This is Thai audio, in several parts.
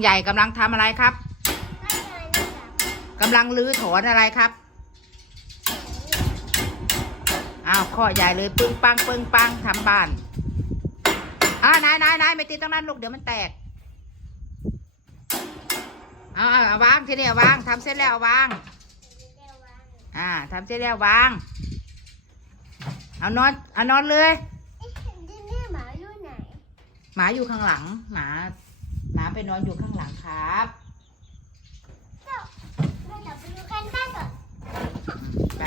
ใหญ่กำลังทำอะไรครับกำลังรื้อถอนอะไรครับอ้าวข้อใหญ่เลยปึ้งปังปึ้งปังทำบ้านอ่านายนายนายไม่ติดตรงนั้นลูกเดี๋ยวมันแตกเอาเอาเอาวางที่นี่เอาวางทำเสร็จแล้วเอาวาง อ่าทำเสร็จแล้ววาง เอานอนเอานอนเลยหมาอยู่ข้างหลังหมาหมา ไปนอนอยู่ข้างหลังครับไป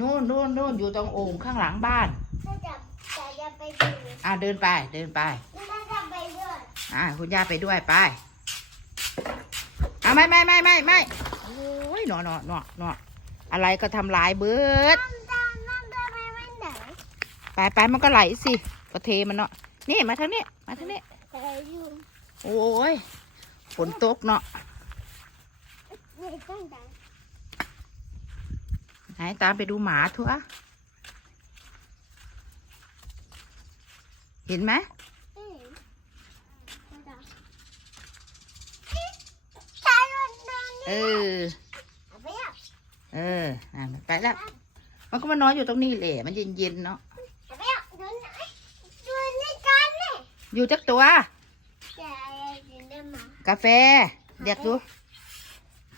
นู่นนู่นนู่นอยู่ตรงโอ่งข้างหลังบ้านอ่าเดินไปเดินไปอ่าคุณย่าไปด้วยไปอ่าไม่ไม่ไม่ไม่ไม่โอ้ยหนอหนอหนอหนออะไรก็ทำลายเบิดไปไปมันก็ไหลสิ ก็เทมันเนาะ นี่มาทางนี้ มาทางนี้ โอ้ยฝนตกเนาะไหนตามไปดูหมาทั่วเห็นไหมเออ เอออะไปแล้ว มันก็มานอนอยู่ตรงนี้แหละ มันเย็นๆเนาะ อยู่จักตัว กาแฟ เรียกดู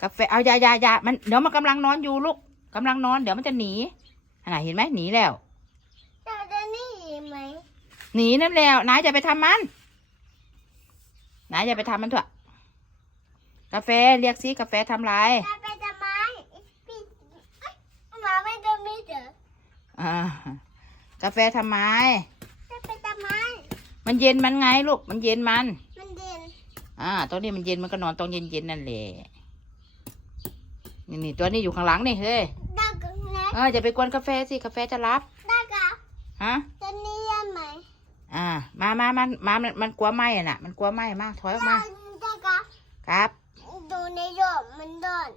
กาแฟ เอาอยาอยาอยามันเดี๋ยวมันกำลังนอนอยู่ลูกกำลังนอน เดี๋ยวมันจะหนีอันไหนเห็นไหมหนีแล้วหนีนั่นแล้วนายจะไปทำมันนายอย่าไปทำมันเถอะ กาแฟเรียกสิกาแฟทำไรอ่ากาแฟทำไม มันเย็นมันไงลูก มันเย็นมันอ่าตอนนี้มันเย็นมันก็นอนตอนเย็นๆนั่นแหละ นี่นี่ตัวนี้อยู่ข้างหลังนี่เฮ้ยเออจะไปกวนกาแฟสิ กาแฟจะรับฮะอ่า มามามันมามันมันกลัวไหมอะน่ะ มันกลัวไหมมาก ถอยออกมาครับ ดูในโยมมันโดน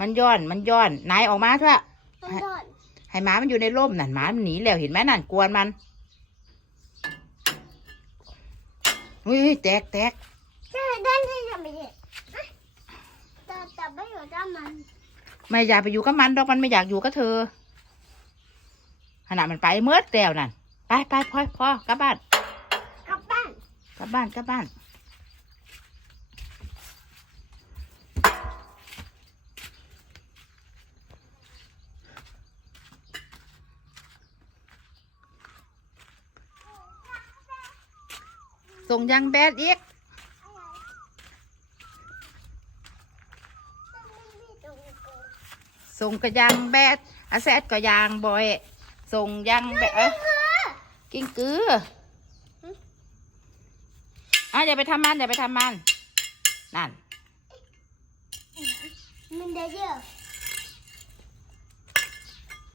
มันย้อน มันย้อน นายออกมาเถอะ มันโดนให้หมามันอยู่ในร่มนั่นหมามันหนีแล้วเห็นไหมนั่นกวนมัน อุ้ยอุ้ยแตกแตกใช่ด้านที่ทำไม่ได้แต่แต่ไม่อยู่ด้านมันไม่อยากไปอยู่กับมันดอกมันไม่อยากอยู่กับเธอขนาดมันไปเมื่อแล้วนั่นไปไปพอพอกลับบ้าน กลับบ้าน กลับบ้านกลับบ้าน ส่งยังแบดอีกส่งกระยังแบดอาแซดก็ยางบอยส่งยังแบดกิ้งกืออะอย่าไปทำมันอย่าไปทำมันนั่นมันได้เยอะ